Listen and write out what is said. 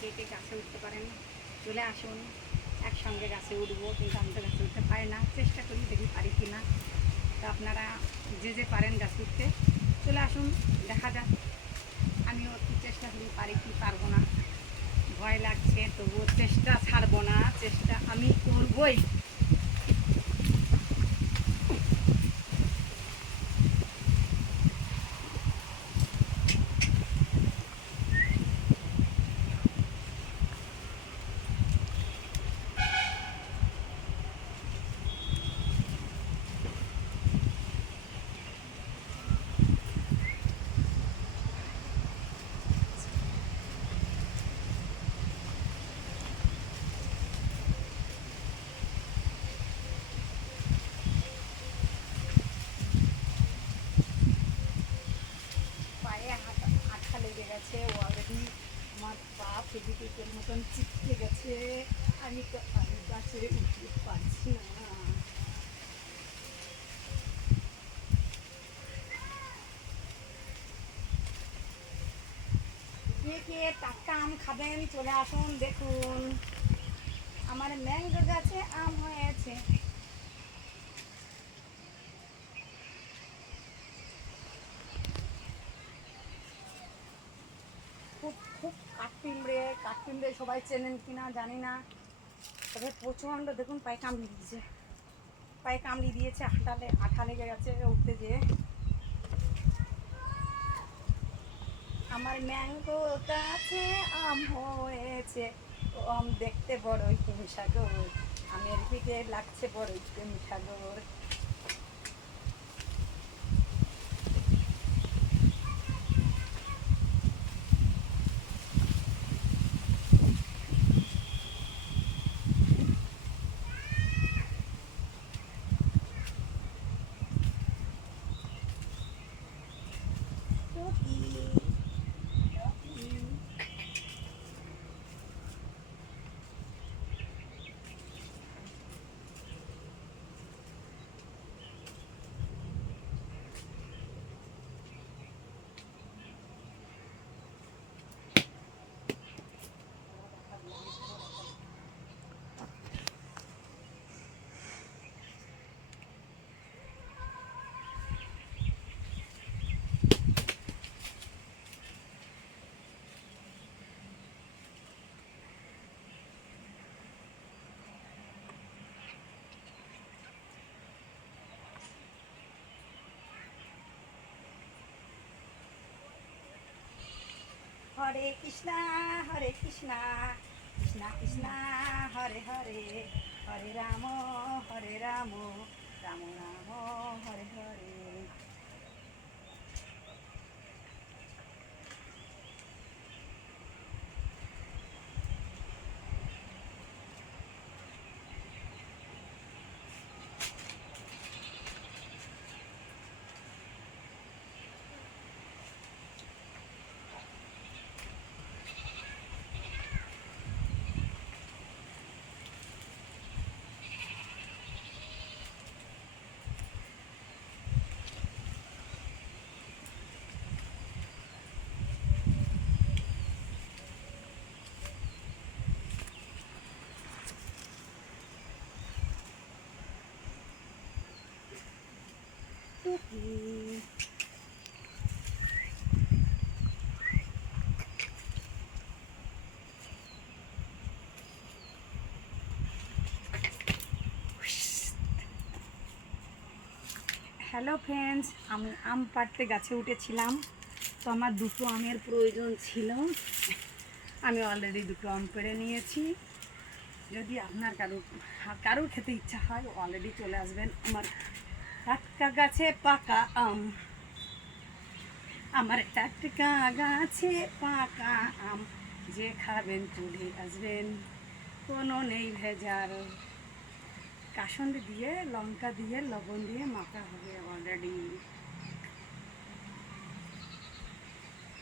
কে কে গাছে উঠতে পারেন চলে আসুন, একসঙ্গে গাছে উঠবো। কিন্তু আমি তো গাছে উঠতে পারি না, চেষ্টা করি দেখি পারি কি না। তো আপনারা যে যে পারেন গাছে উঠতে চলে আসুন, দেখা যাক। আমিও একটু চেষ্টা করি পারি কি পারবো না, ভয় লাগছে তবুও চেষ্টা ছাড়বো না, চেষ্টা আমি করবই। পায়ে আঠা লেগে গেছে অলরেডি, আমার পা ফেবিকুইকের মতন চিপকে গেছে। আমি তো আমি গাছে উঠতে পারছি না। কে কে টাটকা আম খাবেন চলে আসুন, দেখুন আমার ম্যাঙ্গো গাছে আম হয়েছে। খুব খুব কাঠপিমড়ে সবাই চেনেন কিনা জানি না, তবে প্রচণ্ড দেখুন পায়ে কামড়ি দিয়েছে, পায়ে কামড়ি দিয়েছে, আঠা লেগে গেছে উঠতে যেয়ে। আমার ম্যাঙ্গো গাছে আম হয়েছে, ও আম দেখতে বড়ই সাগর, আমের দিকে লাগছে বড়ই সাগর। হরে কৃষ্ণা কৃষ্ণা কৃষ্ণা হরে হরে, হরে রাম রাম রাম হরে হরে। হ্যালো ফ্রেন্ডস, আমি আম পাড়তে গাছে উঠেছিলাম। তো আমার দুটো আমের প্রয়োজন ছিল, আমি অলরেডি দুটো আম পেড়ে নিয়েছি। যদি আপনার কারোর খেতে ইচ্ছা হয় অলরেডি চলে আসবেন আমার টাটকা গাছে পাকা আম, আমার টাটকা গাছে পাকা আম, যে খাবেন চলে আসবেন, কোনো নেই ভেজাল। কাসুন্দি দিয়ে লঙ্কা দিয়ে লবণ দিয়ে মাখা হবে অলরেডি।